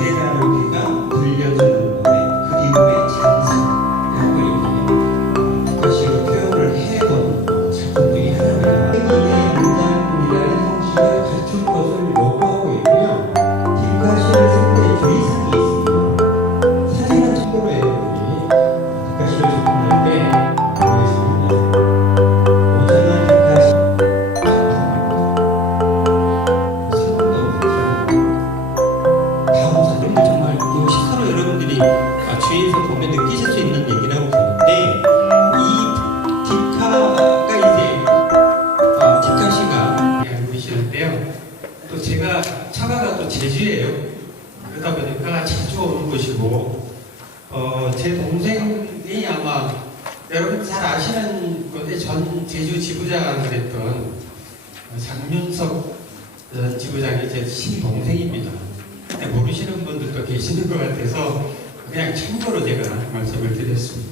그대라로가 들려주는 노래, 그리움의 찬송이라고 이렇게 다시로 표현을 해본 작품들이 하나입니다. 생인의 문장이라는 형식을 갖출 것을 요구하고 있고요. 뒷가시를 쓸 때 주의사항이 있습니다. 사진은 참고로 여러분이 뒷가시를 접근할 때 보겠습니다. 오전한 뒷가시 정말 이 시사로 여러분들이 주위에서 보면 느끼실 수 있는 얘기라고 보는데, 이 뒷가가 이제 뒷가시가 알고 계시는데요. 또 제가 처가가 또 제주예요. 그러다 보니까 자주 오는 곳이고, 제 동생이 아마 여러분 잘 아시는 건데, 전 제주 지부장을 했던 장윤석 지부장이 제 친동생입니다. 모르시는 분들도 계시는 것 같아서 그냥 참고로 제가 말씀을 드렸습니다.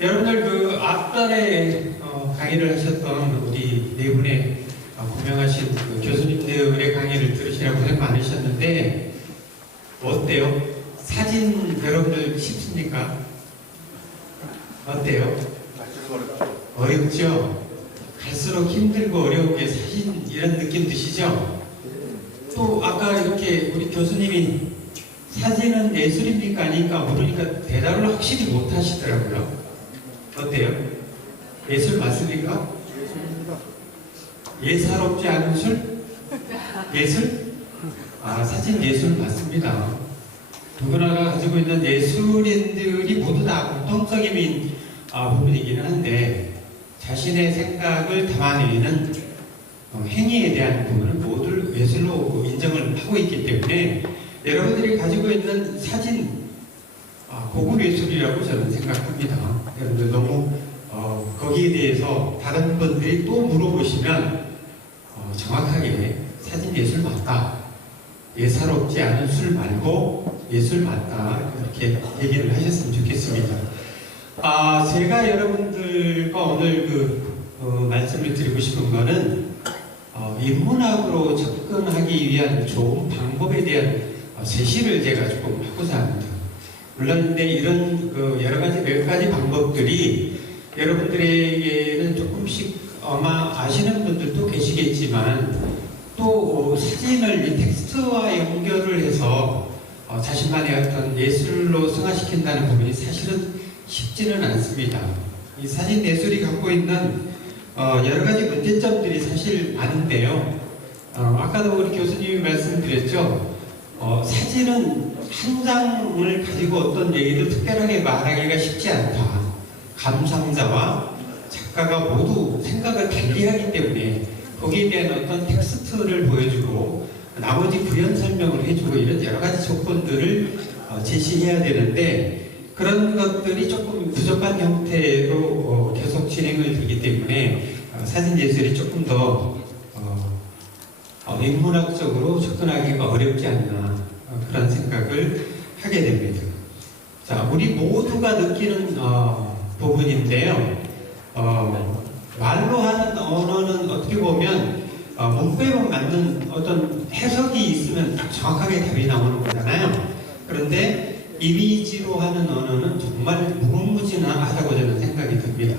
여러분들 그 앞전에 강의를 하셨던 우리 네 분의 고명하신 그 교수님들의 강의를 들으시라고 고생 많으셨는데 어때요? 사진 여러분들 쉽습니까? 어때요? 어렵죠? 갈수록 힘들고 어려운 게 사진 이런 느낌 드시죠? 또 아까 이렇게 우리 교수님이 사진은 예술입니까 아닙니까 모르니까 대답을 확실히 못 하시더라고요. 어때요? 예술 맞습니까? 예사롭지 않은 술? 예술? 사진 예술 맞습니다. 누구나가 가지고 있는 예술인들이 모두 다 공통적인 부분이기는 한데, 자신의 생각을 담아내는 행위에 대한 부분은 모두 예술로 인정을 하고 있기 때문에 여러분들이 가지고 있는 사진 고급 예술이라고 저는 생각합니다. 여러분들 너무 거기에 대해서 다른 분들이 또 물어보시면 정확하게 사진 예술 맞다, 예사롭지 않은 술 말고 예술 맞다, 이렇게 얘기를 하셨으면 좋겠습니다. 제가 여러분들과 오늘 말씀을 드리고 싶은 거는 인문학으로 접근하기 위한 좋은 방법에 대한 제시를 제가 조금 하고자 합니다. 물론 근데 이런 여러 가지 몇 가지 방법들이 여러분들에게는 조금씩 아마 아시는 분들도 계시겠지만, 또 사진을 이 텍스트와 연결을 해서 자신만의 어떤 예술로 승화시킨다는 부분이 사실은 쉽지는 않습니다. 이 사진 예술이 갖고 있는 여러 가지 문제점들이 사실 많은데요. 아까도 우리 교수님이 말씀드렸죠. 사진은 한 장을 가지고 어떤 얘기를 특별하게 말하기가 쉽지 않다. 감상자와 작가가 모두 생각을 달리하기 때문에 거기에 대한 어떤 텍스트를 보여주고 나머지 부연 설명을 해주고 이런 여러 가지 조건들을 제시해야 되는데, 그런 것들이 조금 부족한 형태로 계속 진행을 되기 때문에 사진 예술이 조금 더 인문학적으로 접근하기가 어렵지 않나, 그런 생각을 하게 됩니다. 자, 우리 모두가 느끼는 부분인데요. 말로 하는 언어는 어떻게 보면 문법에 맞는 어떤 해석이 있으면 딱 정확하게 답이 나오는 거잖아요. 그런데 이미지로 하는 언어는 정말 무궁무진하다고 저는 생각이 듭니다.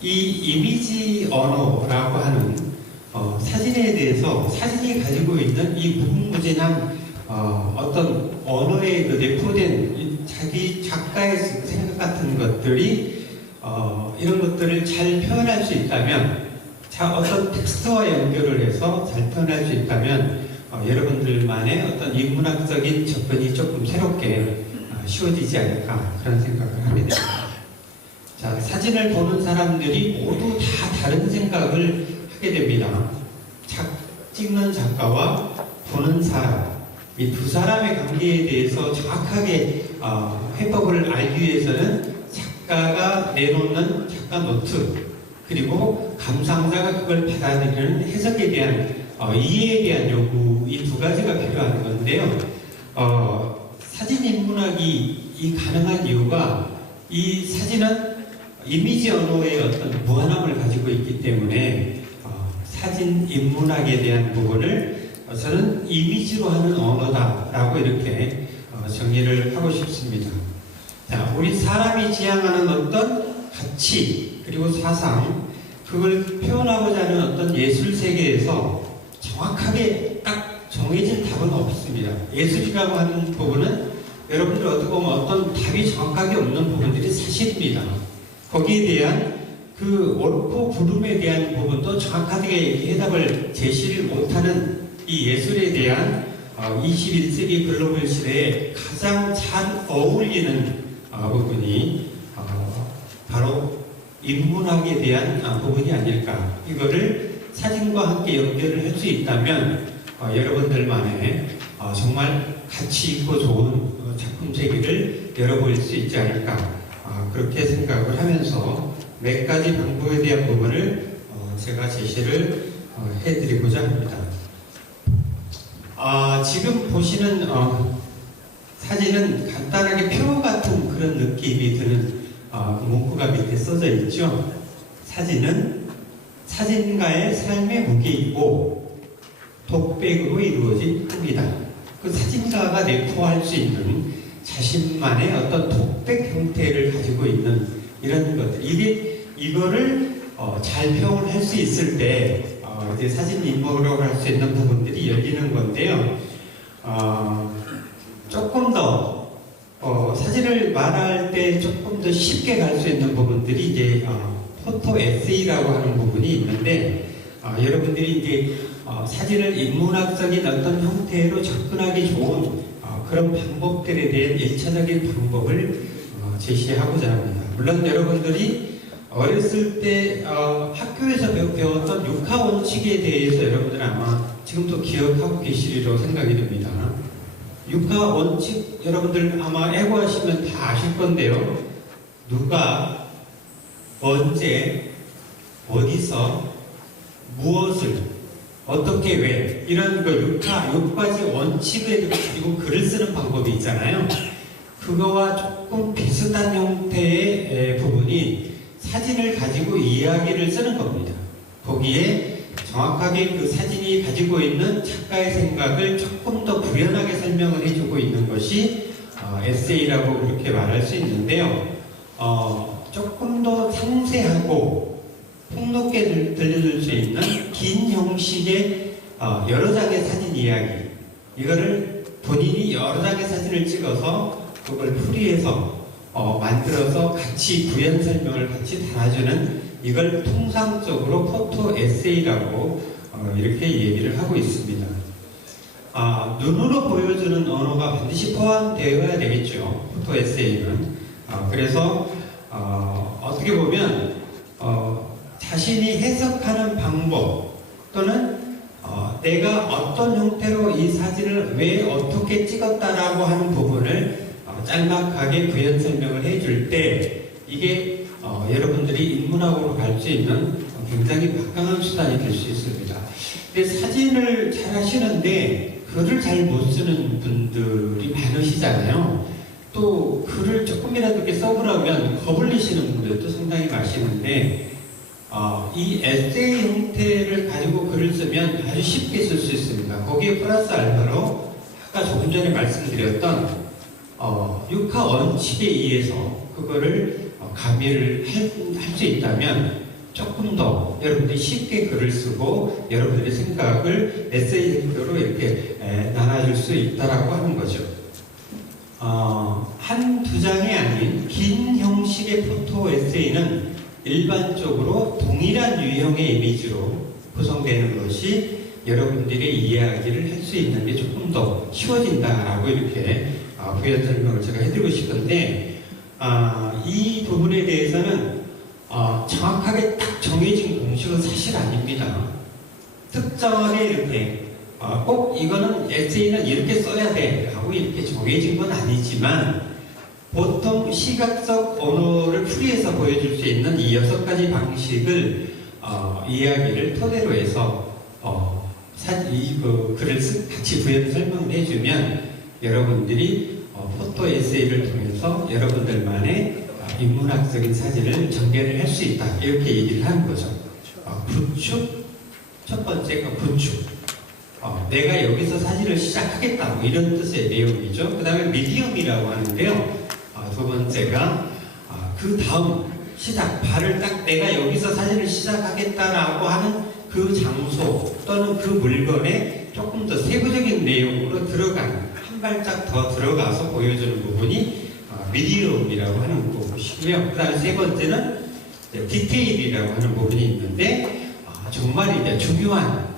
이 이미지 언어라고 하는 사진에 대해서 사진이 가지고 있는 이 무궁무진한 어떤 언어에 내포된 자기 작가의 생각 같은 것들이 이런 것들을 잘 표현할 수 있다면, 어떤 텍스트와 연결을 해서 잘 표현할 수 있다면 여러분들만의 어떤 인문학적인 접근이 조금 새롭게 쉬워지지 않을까, 그런 생각을 하게 됩니다. 자, 사진을 보는 사람들이 모두 다 다른 생각을 하게 됩니다. 찍는 작가와 보는 사람, 이 두 사람의 관계에 대해서 정확하게 해법을 알기 위해서는 작가가 내놓는 작가 노트, 그리고 감상자가 그걸 받아들이는 해석에 대한 이해에 대한 요구, 이 두 가지가 필요한 건데요. 사진 인문학이 가능한 이유가, 이 사진은 이미지 언어의 어떤 무한함을 가지고 있기 때문에 사진 인문학에 대한 부분을 저는 이미지로 하는 언어다라고 이렇게 정리를 하고 싶습니다. 자, 우리 사람이 지향하는 어떤 가치 그리고 사상 그걸 표현하고자 하는 어떤 예술 세계에서 정확하게 딱 정해진 답은 없습니다. 예술이라고 하는 부분은 여러분들 어떻게 보면 어떤 답이 정확하게 없는 부분들이 사실입니다. 거기에 대한 그 옳고 그름에 대한 부분도 정확하게 해답을 제시를 못하는 이 예술에 대한 21세기 글로벌 시대에 가장 잘 어울리는 부분이 바로 인문학에 대한 부분이 아닐까. 이거를 사진과 함께 연결을 할 수 있다면 여러분들만의 정말 가치 있고 좋은 작품 세계를 열어볼 수 있지 않을까. 그렇게 생각을 하면서 몇 가지 방법에 대한 부분을 제가 제시를 해드리고자 합니다. 지금 보시는 사진은 간단하게 표 같은 그런 느낌이 드는 문구가 밑에 써져 있죠. 사진은 사진가의 삶의 무게이고 독백으로 이루어진 꿈이다. 그 사진가가 내포할 수 있는 자신만의 어떤 독백 형태를 가지고 있는 이런 것들. 이거를 잘 표현할 수 있을 때 이제 사진 인물이라고 할 수 있는 부분들이 열리는 건데요. 조금 더 사진을 말할 때 조금 더 쉽게 갈 수 있는 부분들이 이제 포토 에세이라고 하는 부분이 있는데 여러분들이 이제 사진을 인문학적인 어떤 형태로 접근하기 좋은 그런 방법들에 대한 1차적인 방법을 제시하고자 합니다. 물론 여러분들이 어렸을 때 학교에서 배웠던 육하 원칙에 대해서 여러분들 아마 지금도 기억하고 계시리라고 생각이 듭니다. 육하 원칙 여러분들 아마 애고하시면 다 아실 건데요. 누가 언제 어디서 무엇을 어떻게 왜 이런 그 6가지 원칙을 가지고 글을 쓰는 방법이 있잖아요. 그거와 조금 비슷한 형태의 부분이 사진을 가지고 이야기를 쓰는 겁니다. 거기에 정확하게 그 사진이 가지고 있는 작가의 생각을 조금 더 구현하게 설명을 해주고 있는 것이 에세이라고 그렇게 말할 수 있는데요. 조금 더 상세하고 폭넓게 들려줄 수 있는 긴 형식의 여러 장의 사진 이야기, 이거를 본인이 여러 장의 사진을 찍어서 그걸 풀이해서 만들어서 같이 구현 설명을 같이 달아주는, 이걸 통상적으로 포토 에세이라고 이렇게 얘기를 하고 있습니다. 눈으로 보여주는 언어가 반드시 포함되어야 되겠죠, 포토 에세이는. 그래서 어떻게 보면 자신이 해석하는 방법 또는 내가 어떤 형태로 이 사진을 왜 어떻게 찍었다라고 하는 부분을 짤막하게 구현 설명을 해줄 때 이게 여러분들이 인문학으로 갈 수 있는 굉장히 막강한 수단이 될 수 있습니다. 근데 사진을 잘 하시는데 글을 잘 못 쓰는 분들이 많으시잖아요. 또 글을 조금이라도 이렇게 써보려면 겁을내시는 분들도 상당히 많으시는데 이 에세이 형태를 가지고 글을 쓰면 아주 쉽게 쓸 수 있습니다. 거기에 플러스 알파로 아까 조금 전에 말씀드렸던 육하 원칙에 의해서 그거를 가미를 할 수 있다면 조금 더 여러분들이 쉽게 글을 쓰고 여러분들의 생각을 에세이 형태로 이렇게 나눠줄 수 있다라고 하는 거죠. 한두 장이 아닌 긴 형식의 포토 에세이는 일반적으로 동일한 유형의 이미지로 구성되는 것이 여러분들의 이야기를 할 수 있는 게 조금 더 쉬워진다라고 이렇게 부연 설명을 제가 해드리고 싶은데, 이 부분에 대해서는 정확하게 딱 정해진 공식은 사실 아닙니다. 특정하게 이렇게 꼭 이거는 에세이는 이렇게 써야 돼 라고 이렇게 정해진 건 아니지만, 보통 시각적 언어를 풀이해서 보여줄 수 있는 이 6가지 방식을 이야기를 토대로 해서 글을 같이 부연 설명을 해주면 여러분들이 포토 에세이를 통해서 여러분들만의 인문학적인 사진을 전개를 할 수 있다, 이렇게 얘기를 하는 거죠. 구축, 첫 번째가 구축. 내가 여기서 사진을 시작하겠다 뭐 이런 뜻의 내용이죠. 그 다음에 미디엄이라고 하는데요. 두 번째가 그 다음 시작, 발을 딱 내가 여기서 사진을 시작하겠다라고 하는 그 장소 또는 그 물건에 조금 더 세부적인 내용으로 들어간 한 발짝 더 들어가서 보여주는 부분이 미디엄이라고 하는 부분이시고요. 그 다음에 세 번째는 디테일이라고 하는 부분이 있는데 정말 이제 중요한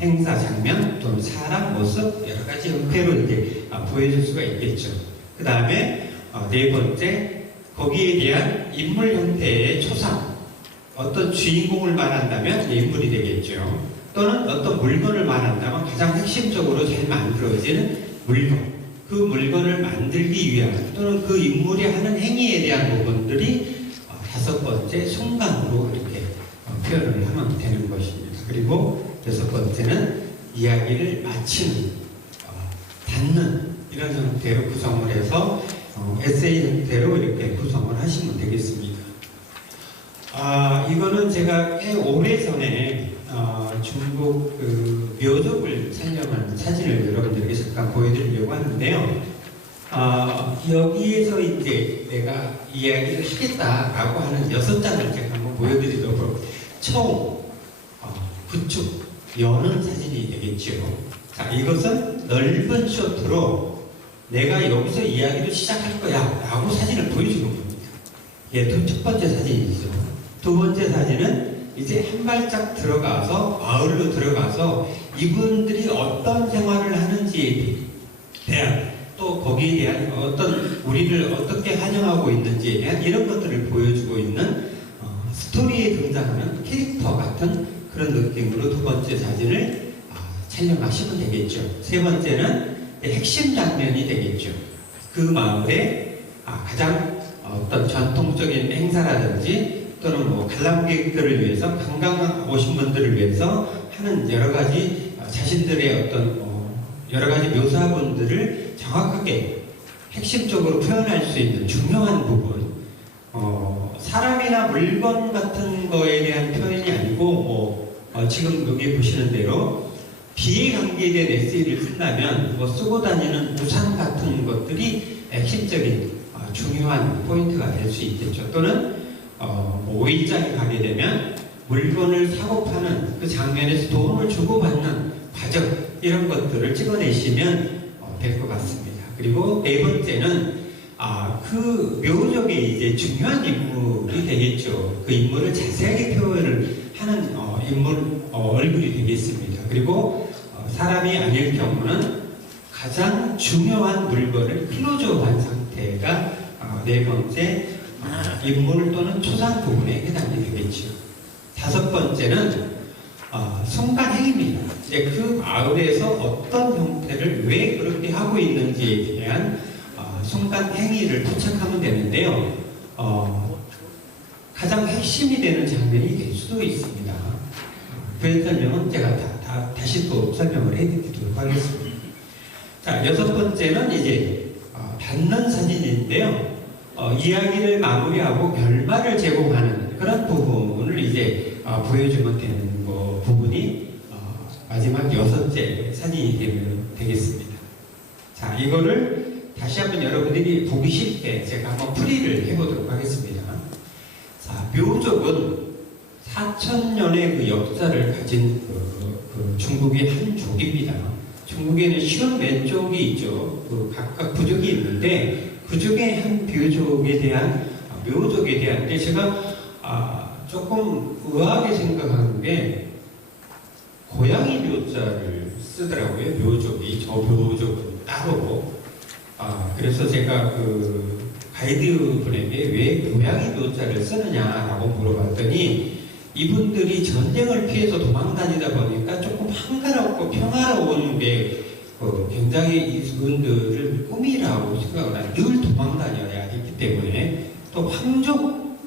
행사 장면 또는 사람 모습 여러 가지 형태로 이제 보여줄 수가 있겠죠. 그 다음에 네 번째 거기에 대한 인물 형태의 초상, 어떤 주인공을 말한다면 인물이 되겠죠. 또는 어떤 물건을 말한다면 가장 핵심적으로 잘 만들어지는 물건, 그 물건을 만들기 위한 또는 그 인물이 하는 행위에 대한 부분들이 다섯 번째 순간으로 이렇게 표현을 하면 되는 것입니다. 그리고 여섯 번째는 이야기를 마치는, 닫는 이런 형태로 구성을 해서 에세이 형태로 이렇게 구성을 하시면 되겠습니다. 이거는 제가 꽤 오래전에 중국 그 묘족을 촬영한 사진을 여러분들에게 잠깐 보여드리려고 하는데요. 여기에서 이제 내가 이야기를 하겠다라고 하는 6장을 제가 한번 보여드리도록 처음 구축, 여는 사진이 되겠죠. 자, 이것은 넓은 쇼트로 내가 여기서 이야기를 시작할 거야 라고 사진을 보여주는 겁니다. 이게 첫 번째 사진이죠. 두 번째 사진은 이제 한 발짝 들어가서 마을로 들어가서 이분들이 어떤 생활을 하는지에 대한 또 거기에 대한 어떤 우리를 어떻게 환영하고 있는지에 대한 이런 것들을 보여주고 있는 스토리에 등장하는 캐릭터 같은 그런 느낌으로 두 번째 사진을 촬영하시면 되겠죠. 세 번째는 핵심 장면이 되겠죠. 그 마을에 가장 어떤 전통적인 행사라든지 또는 뭐 관람객들을 위해서 관광 오신 분들을 위해서 하는 여러 가지 자신들의 어떤 여러 가지 묘사분들을 정확하게 핵심적으로 표현할 수 있는 중요한 부분, 사람이나 물건 같은 거에 대한 표현이 아니고 지금 여기 보시는 대로 비에 관계된 에세이를 쓴다면 쓰고 다니는 우산 같은 것들이 핵심적인 중요한 포인트가 될 수 있겠죠. 또는 오일장에 가게 되면 물건을 사고 파는 그 장면에서 돈을 주고받는 과정 이런 것들을 찍어내시면 될 것 같습니다. 그리고 네 번째는 그 묘족의 이제 중요한 인물이 되겠죠. 그 인물을 자세하게 표현을 하는 인물 얼굴이 되겠습니다. 그리고 사람이 아닐 경우는 가장 중요한 물건을 클로즈업한 상태가 네 번째 인물 또는 초상 부분에 해당이 되겠죠. 다섯 번째는 순간행입니다. 이제 그 마을에서 어떤 형태를 왜 그렇게 하고 있는지에 대한 순간행위를 포착하면 되는데요. 가장 핵심이 되는 장면이 될 수도 있습니다. 그 설명은 제가 다시 또 설명을 해드리도록 하겠습니다. 자, 여섯 번째는 이제 닫는 사진인데요. 이야기를 마무리하고 결말을 제공하는 그런 부분을 이제 보여주면 되는 부분이 마지막 여섯째 사진이 되겠습니다. 자, 이거를 다시 한번 여러분들이 보기 쉽게 제가 한번 풀이를 해보도록 하겠습니다. 자, 묘족은 4,000년의 그 역사를 가진 그 중국의 한 족입니다. 중국에는 쉬운 왼쪽이 있죠. 각각 부족이 있는데 그 중에 한 묘족에 대한 묘족에 대한 데 제가 조금 의아하게 생각하는 게 고양이 묘자를 쓰더라고요. 묘족이 저 묘족은 따로. 그래서 제가 그 가이드분에게 왜 고양이 묘자를 쓰느냐라고 물어봤더니 이분들이 전쟁을 피해서 도망 다니다 보니까 조금 한가롭고 평화로운 게 굉장히 이분들을 꿈이라고 생각을 하고 늘 도망 다녀야 했기 때문에 또 황족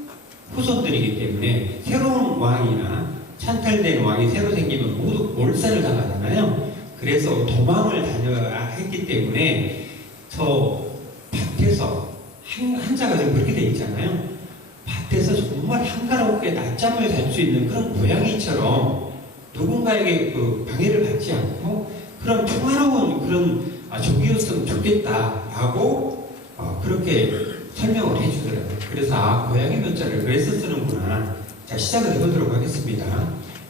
후손들이기 때문에 새로운 왕이나 찬탈된 왕이 새로 생기면 모두 몰살을 당하잖아요. 그래서 도망을 다녀야 했기 때문에 저 밭에서 한자가 지금 그렇게 돼 있잖아요. 밭에서 정말 한가롭게 낮잠을 잘 수 있는 그런 고양이처럼 누군가에게 그 방해를 받지 않고 그런 평화로운 그런 조기였으면 좋겠다라고 그렇게 설명을 해주더라고요. 그래서 고양이 문자를 그래서 쓰는구나. 자, 시작을 해보도록 하겠습니다.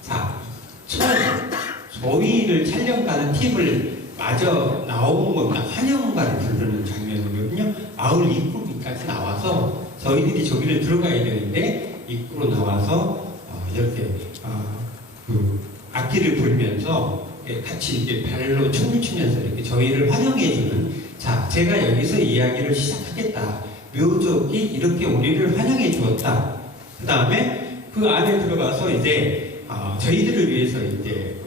자, 처음 조이를 촬영 가는 팁을 마저 나온 겁니다. 환영가를 부르는 장면이거든요. 마을 입구까지 나와서 저희들이 저기를 들어가야 되는데 입구로 나와서 이렇게 그 악기를 불면서 같이 이렇게 발로 춤을 추면서 이렇게 저희를 환영해주는. 자, 제가 여기서 이야기를 시작하겠다. 묘족이 이렇게 우리를 환영해 주었다. 그 다음에 그 안에 들어가서 이제 저희들을 위해서 이제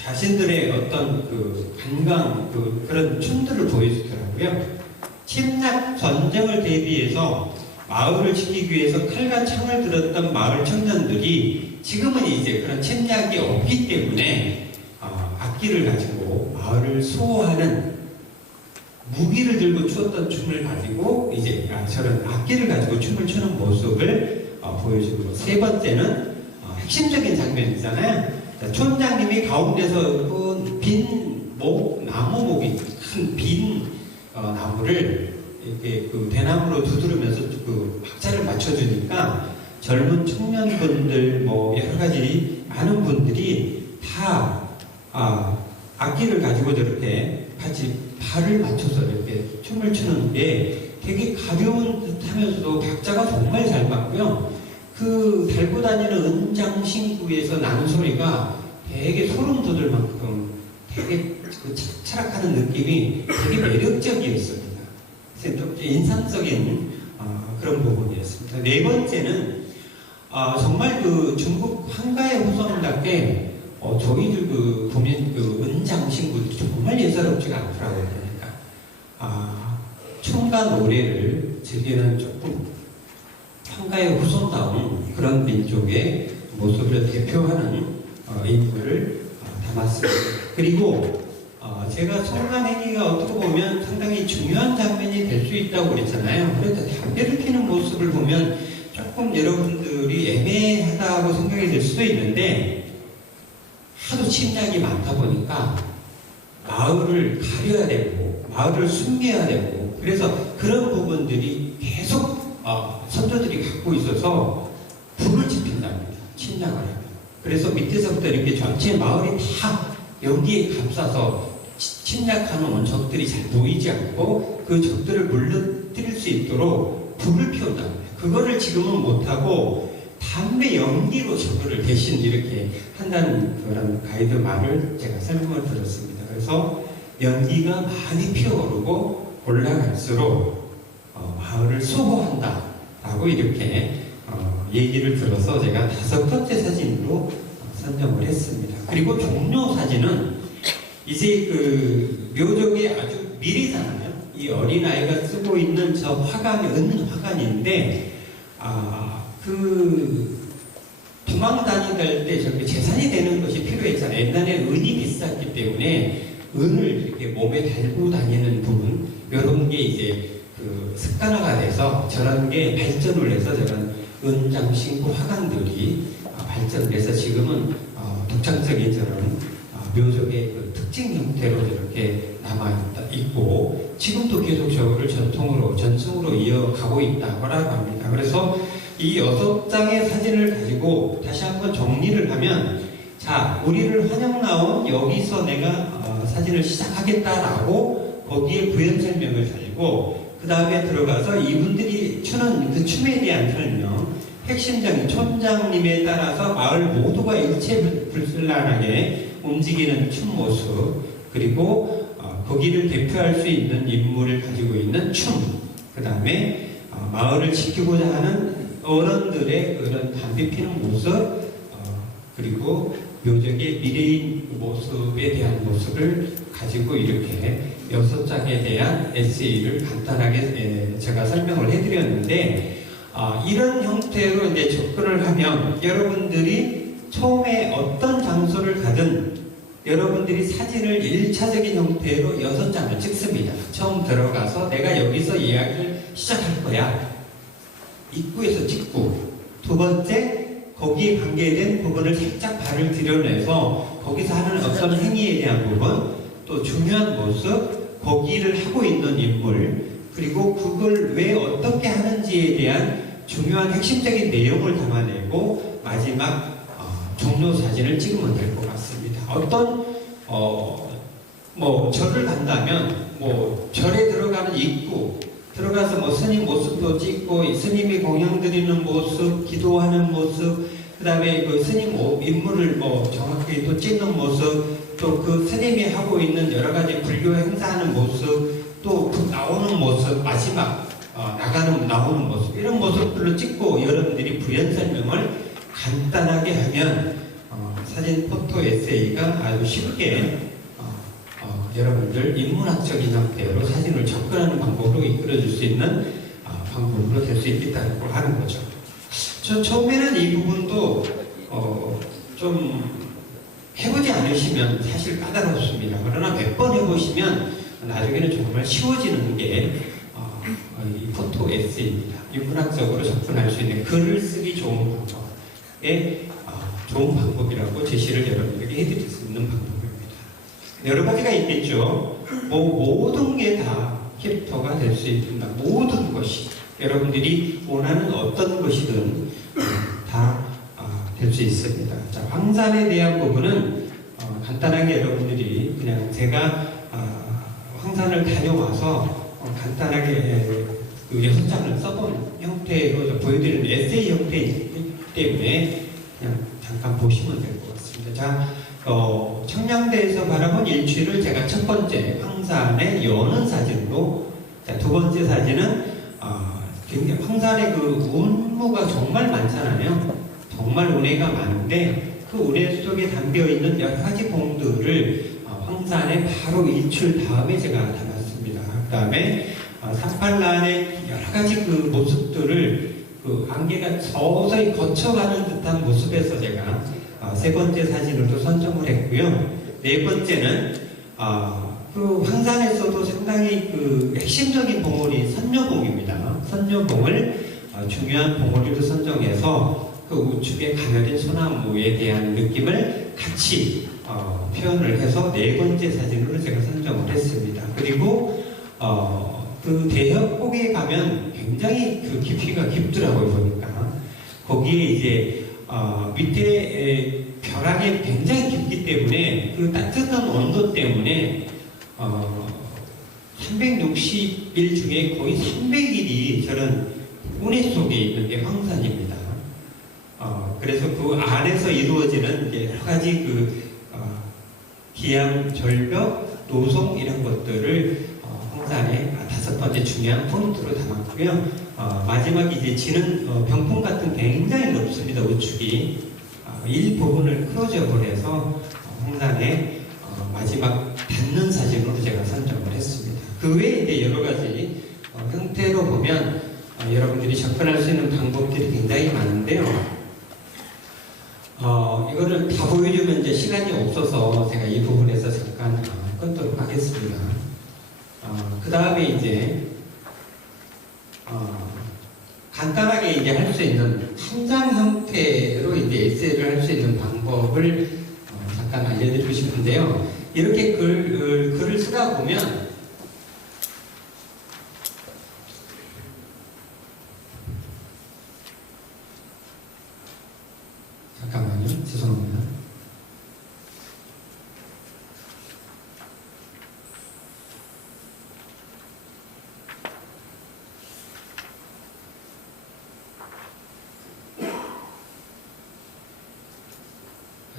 자신들의 어떤 그 관광 그런 춤들을 보여주더라고요. 침략 전쟁을 대비해서 마을을 지키기 위해서 칼과 창을 들었던 마을 청년들이 지금은 이제 그런 침략이 없기 때문에 악기를 가지고 마을을 수호하는 무기를 들고 추었던 춤을 가지고 이제 저런 악기를 가지고 춤을 추는 모습을 보여주고, 세 번째는 핵심적인 장면이잖아요. 자, 촌장님이 가운데서 빈 나무 목이 큰 빈 나무를 이렇게 그 대나무로 두드리면서 그 박자를 맞춰주니까 젊은 청년분들 여러 가지 많은 분들이 다 악기를 가지고 저렇게 같이 발을 맞춰서 이렇게 춤을 추는 게 되게 가벼운 듯 하면서도 박자가 정말 잘 맞고요. 그 달고 다니는 은장신구에서 나는 소리가 되게 소름 돋을 만큼 되게 그 착착하는 느낌이 되게 매력적이었습니다. 그래서 좀 인상적인 그런 부분이었습니다. 네 번째는 정말 그 중국 한가의 후손답게 저희들 보면 은장신구들이 정말 예사롭지가 않더라고요. 그러니까 춤과 노래를 즐기는 조금 한가의 후손다운 그런 민족의 모습을 대표하는 인물을 담았습니다. 그리고 제가 청간행위가 어떻게 보면 상당히 중요한 장면이 될 수 있다고 그랬잖아요. 그래서 담배를 피는 모습을 보면 조금 여러분들이 애매하다고 생각이 들 수도 있는데, 하도 침략이 많다 보니까 마을을 가려야 되고 마을을 숨겨야 되고, 그래서 그런 부분들이 계속 선조들이 갖고 있어서 불을 지핀답니다. 침략을 하면. 그래서 밑에서부터 이렇게 전체 마을이 다 여기에 감싸서 침략하는 적들이 잘 보이지 않고 그 적들을 물러뜨릴 수 있도록 불을 피운답니다. 그거를 지금은 못하고 담배 연기로 저거를 대신 이렇게 한다는 그런 가이드 말을 제가 설명을 들었습니다. 그래서 연기가 많이 피어오르고 올라갈수록 마을을 수호한다 라고 이렇게 얘기를 들어서 제가 5번째 사진으로 선정을 했습니다. 그리고 종료 사진은 이제 그 묘족이 아주 미리잖아요. 이 어린아이가 쓰고 있는 저 화관이 은화관인데 도망 다닐 때 저렇게 재산이 되는 것이 필요했잖아요. 옛날에 은이 비쌌기 때문에 은을 이렇게 몸에 달고 다니는 부분, 이런 게 이제 그 습관화가 돼서 저런 게 발전을 해서 저런 은장신구 화관들이 발전을 해서 지금은 독창적인 저런 묘족의 그 특징 형태로 저렇게 남아있고 지금도 계속 저거를 전승으로 이어가고 있다고 합니다. 그래서 이 6장의 사진을 가지고 다시 한번 정리를 하면, 자, 우리를 환영 나온 여기서 내가 사진을 시작하겠다라고 거기에 부연 설명을 달고, 그 다음에 들어가서 이분들이 추는 그 춤에 대한 설명, 핵심적인 촌장님에 따라서 마을 모두가 일체불란하게 움직이는 춤 모습, 그리고 거기를 대표할 수 있는 인물을 가지고 있는 춤, 그 다음에 마을을 지키고자 하는 어른들의 그런 담배 피는 모습, 그리고 묘적의 미래인 모습에 대한 모습을 가지고 이렇게 6장에 대한 에세이를 간단하게 제가 설명을 해드렸는데, 이런 형태로 이제 접근을 하면 여러분들이 처음에 어떤 장소를 가든 여러분들이 사진을 1차적인 형태로 6장을 찍습니다. 처음 들어가서 내가 여기서 이야기를 시작할 거야. 입구에서 찍고, 두 번째 거기에 관계된 부분을 살짝 발을 들여내서 거기서 하는 어떤 행위에 대한 부분, 또 중요한 모습, 거기를 하고 있는 인물, 그리고 그걸 왜 어떻게 하는지에 대한 중요한 핵심적인 내용을 담아내고 마지막 종료 사진을 찍으면 될 것 같습니다. 어떤 뭐 절을 간다면 뭐 절에 들어가는 입구 들어가서 뭐 스님 모습도 찍고 스님이 공양 드리는 모습, 기도하는 모습, 그 다음에 그 스님 인물을 뭐 정확히 또 찍는 모습, 또 그 스님이 하고 있는 여러 가지 불교 행사하는 모습, 또 그 나오는 모습, 마지막 나오는 모습, 이런 모습들로 찍고 여러분들이 부연 설명을 간단하게 하면 사진 포토 에세이가 아주 쉽게 여러분들 인문학적인 형태로 사진을 접근하는 방법으로 이끌어줄 수 있는 방법으로 될 수 있다고 하는 거죠. 저 처음에는 이 부분도 좀 해보지 않으시면 사실 까다롭습니다. 그러나 몇 번 해보시면 나중에는 정말 쉬워지는 게 이 포토 에세이입니다. 인문학적으로 접근할 수 있는 글을 쓰기 좋은 방법의 좋은 방법이라고 제시를 여러분들에게 해드릴 수 있는 방법입니다. 여러 가지가 있겠죠. 모든 게 다 캐릭터가 될 수 있는 모든 것이 여러분들이 원하는 어떤 것이든 다 될 수 있습니다. 자, 황산에 대한 부분은 간단하게 여러분들이 그냥 제가 황산을 다녀와서 간단하게 그 6장을 써본 형태로 보여드리는 에세이 형태이기 때문에 그냥 잠깐 보시면 될 것 같습니다. 자, 청량대에서 바라본 일출을 제가 첫 번째 황산의 여는 사진으로, 자, 두 번째 사진은 굉장히 황산의 그 운무가 정말 많잖아요. 정말 운해가 많은데 그 운해 속에 담겨있는 여러 가지 봉들을 황산의 바로 일출 다음에 제가 담았습니다. 그 다음에 산팔란의 여러 가지 그 모습들을 그 안개가 서서히 거쳐가는 듯한 모습에서 제가 세 번째 사진으로 선정을 했고요. 네 번째는 그 황산에서도 상당히 그 핵심적인 봉우리 선녀봉입니다. 선녀봉을 중요한 봉우리로 선정해서 그 우측에 가려진 소나무에 대한 느낌을 같이 표현을 해서 네 번째 사진으로 제가 선정을 했습니다. 그리고 그 대협곡에 가면 굉장히 그 깊이가 깊더라고요, 보니까. 거기에 이제 밑에 벼락이 굉장히 깊기 때문에 그 따뜻한 온도 때문에 360일 중에 거의 300일이 저는 운해 속에 있는 게 황산입니다. 그래서 그 안에서 이루어지는 여러 가지 그 기암, 절벽, 노송 이런 것들을 황산의 다섯 번째 중요한 포인트로 담았고요. 마지막 이제 지는 병풍 같은 굉장히 높습니다. 우측이 일부분을 클로즈업을 해서 황산의 마지막 닿는 사진으로 제가 선정을 했습니다. 그 외에 이제 여러 가지 형태로 보면 여러분들이 접근할 수 있는 방법들이 굉장히 많은데요. 이거를 다 보여주면 이제 시간이 없어서 제가 이 부분에서 잠깐 끊도록 하겠습니다. 그 다음에 이제 간단하게 이제 할 수 있는 한 장 형태로 이제 에세이를 할 수 있는 방법을 잠깐 알려드리고 싶은데요. 이렇게 글을 쓰다 보면 잠깐만요. 죄송합니다.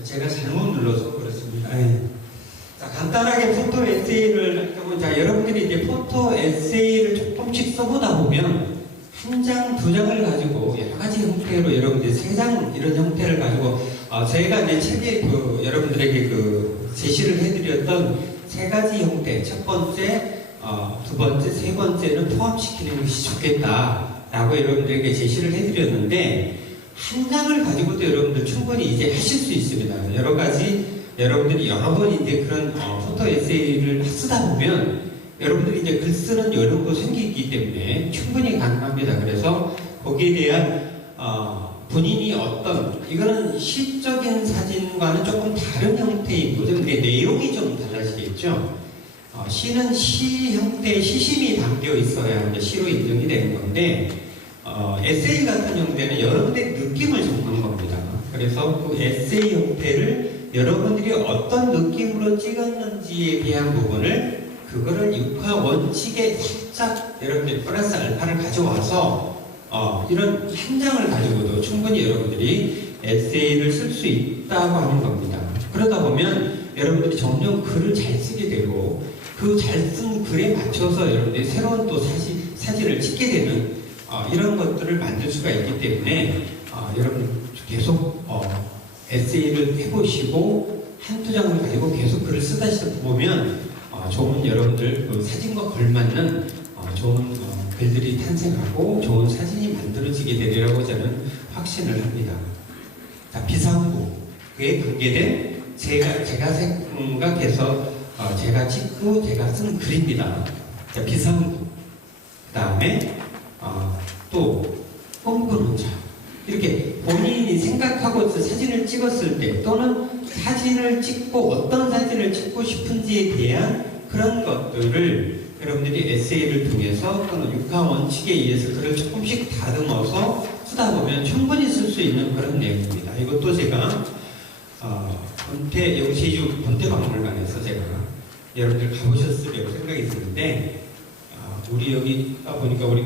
제가 잘못 눌러서 그렇습니다. 네. 자, 간단하게 포토 에세이를 자, 여러분들이 이제 포토 에세이를 조금씩 써보다 보면 한 장, 두 장을 가지고 여러 가지 형태로 여러분들이 세 장 이런 형태를 가지고 저희가 이제 책에 그 여러분들에게 그 제시를 해드렸던 세 가지 형태, 첫 번째, 두 번째, 세 번째는 포함시키는 것이 좋겠다라고 여러분들에게 제시를 해드렸는데 한 장을 가지고도 여러분들 충분히 이제 하실 수 있습니다. 여러 가지 여러분들이 여러 번 이제 그런 포토 에세이를 쓰다 보면 여러분들이 이제 글 쓰는 여력도 생기기 때문에 충분히 가능합니다. 그래서 거기에 대한 본인이 이거는 시적인 사진과는 조금 다른 형태인 거죠. 근데 내용이 좀 달라지겠죠. 시는 시 형태의 시심이 담겨 있어야 이제 시로 인정이 되는 건데, 에세이 같은 형태는 여러분의 느낌을 적는 겁니다. 그래서 그 에세이 형태를 여러분들이 어떤 느낌으로 찍었는지에 대한 부분을, 그거를 육하 원칙에 살짝 여러분들이 플러스 알파를 가져와서 이런 한 장을 가지고도 충분히 여러분들이 에세이를 쓸 수 있다고 하는 겁니다. 그러다 보면 여러분들이 점점 글을 잘 쓰게 되고, 그 잘 쓴 글에 맞춰서 여러분들이 새로운 또 사진을 찍게 되는 이런 것들을 만들 수가 있기 때문에 여러분 계속 에세이를 해보시고 한두 장을 가지고 계속 글을 쓰다 보면 좋은 여러분들 그 사진과 걸맞는 좋은 글들이 탄생하고 좋은 사진이 만들어지게 되리라고 저는 확신을 합니다. 자, 비상구에 관계된 제가 생각해서 제가 찍고 제가 쓴 글입니다. 자, 비상구. 그 다음에 또 꿈꾸는 자. 이렇게 본인이 생각하고 사진을 찍었을 때, 또는 사진을 찍고 어떤 사진을 찍고 싶은지에 대한 그런 것들을 여러분들이 에세이를 통해서 또는 육하 원칙에 의해서 글을 조금씩 다듬어서 쓰다 보면 충분히 쓸 수 있는 그런 내용입니다. 이것도 제가 제주 본태박물관에서 제가 여러분들 가보셨으리라고 생각이 드는데, 우리 여기 보니까 우리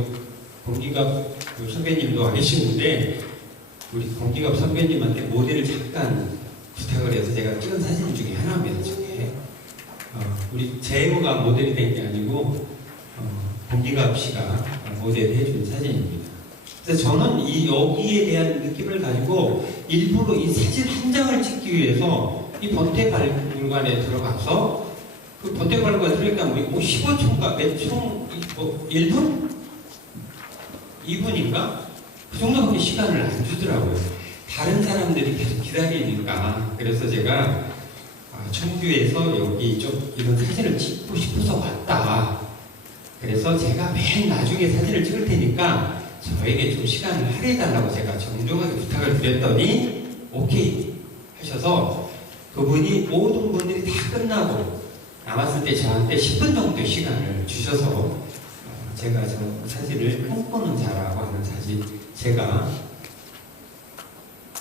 공기갑 선배님도 와 계시는데, 우리 공기갑 선배님한테 모델을 잠깐 부탁을 해서 제가 찍은 사진 중에 하나입니다. 저게 우리 재호가 모델이 된 게 아니고 공기갑 씨가 모델을 해준 사진입니다. 그래서 저는 여기에 대한 느낌을 가지고 일부러 이 사진 한 장을 찍기 위해서 이 본태박물관에 들어가서, 그 본태박물관에 들어가니까 뭐 15초인가 몇초 1분? 2분인가? 그 정도밖에 시간을 안 주더라고요. 다른 사람들이 계속 기다리니까. 그래서 제가 청주에서 여기 좀 이런 사진을 찍고 싶어서 왔다. 그래서 제가 맨 나중에 사진을 찍을 테니까 저에게 좀 시간을 할애해달라고 제가 정중하게 부탁을 드렸더니 오케이 하셔서, 그분이 모든 분들이 다 끝나고 남았을 때 저한테 10분 정도의 시간을 주셔서 제가 저 사진을 꿈꾸는 자라고 하는 사진, 제가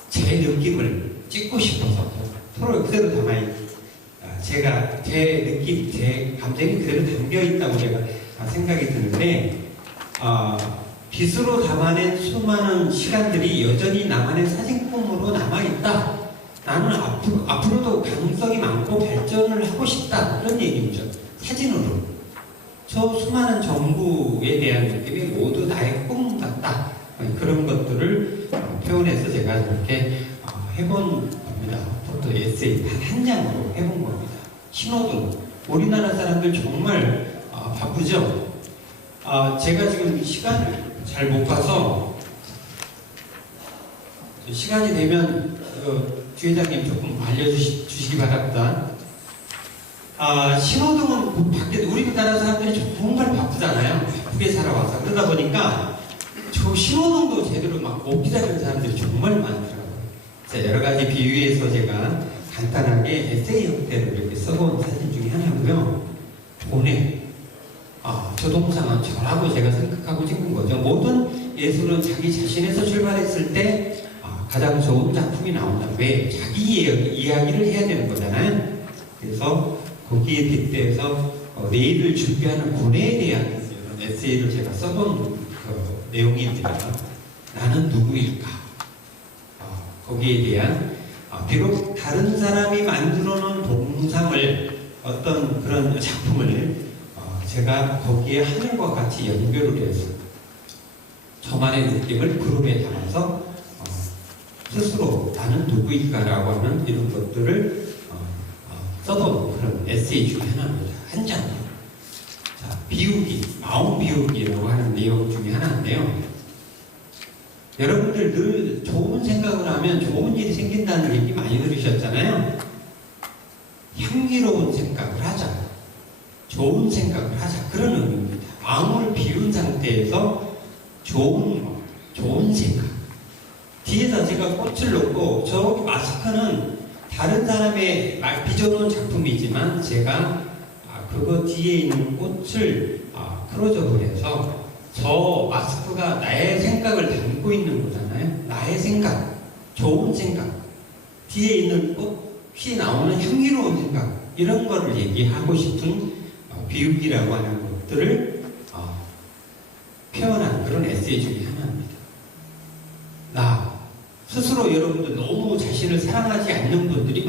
제 느낌을 찍고 싶어서 서로 그대로 담아있는, 제가 제 느낌, 제 감정이 그대로 담겨있다고 제가 생각이 드는데, 빗으로 담아낸 수많은 시간들이 여전히 나만의 사진꿈으로 남아있다. 나는 앞으로도 가능성이 많고 발전을 하고 싶다. 그런 얘기죠. 사진으로. 저 수많은 정부에 대한 느낌이 모두 나의 꿈 같다. 그런 것들을 표현해서 제가 이렇게 해본 겁니다. 포토 에세이 한 장으로 해본 겁니다. 신호등. 우리나라 사람들 정말 바쁘죠? 제가 지금 시간을 잘 못 봐서, 시간이 되면 주회장님 조금 알려주시기 바랍니다. 신호등은 밖에, 우리나라 사람들이 정말 바쁘잖아요. 바쁘게 살아와서. 그러다 보니까 저 신호등도 제대로 막 못 기다리는 사람들이 정말 많더라고요. 자, 여러 가지 비유해서 제가 간단하게 에세이 형태로 이렇게 써본 사진 중에 하나고요. 보내. 저 동상은 저라고 제가 생각하고 찍은 거죠. 모든 예술은 자기 자신에서 출발했을 때 가장 좋은 작품이 나온다. 왜? 자기 이야기를 해야 되는 거잖아요. 그래서 거기에 빗대서 내일을 준비하는 고뇌에 대한 에세이를 제가 써본 내용입니다. 나는 누구일까? 거기에 대한 비록 다른 사람이 만들어 놓은 동상을, 어떤 그런 작품을 제가 거기에 하늘과 같이 연결을 해서 저만의 느낌을 그룹에 담아서 스스로 나는 누구일까라고 하는 이런 것들을 써본 그런 에세이 중에 하나입니다. 한 장. 자, 비우기, 마음 비우기라고 하는 내용 중에 하나인데요. 여러분들 늘 좋은 생각을 하면 좋은 일이 생긴다는 얘기 많이 들으셨잖아요. 향기로운 생각을 하자. 좋은 생각을 하자. 그런 의미입니다. 마음을 비운 상태에서 좋은 생각. 뒤에다 꽃을 놓고 저기 마스크는 다른 사람의 빚어놓은 작품이지만 제가 그거 뒤에 있는 꽃을 클로즈업을 해서 저 마스크가 나의 생각을 담고 있는 거잖아요. 나의 생각, 좋은 생각, 뒤에 있는 꽃이 나오는 향기로운 생각, 이런 거를 얘기하고 싶은 비유기라고 하는 것들을 표현한 그런 에세이 중에 하나입니다. 나 스스로 여러분들 너무 자신을 사랑하지 않는 분들이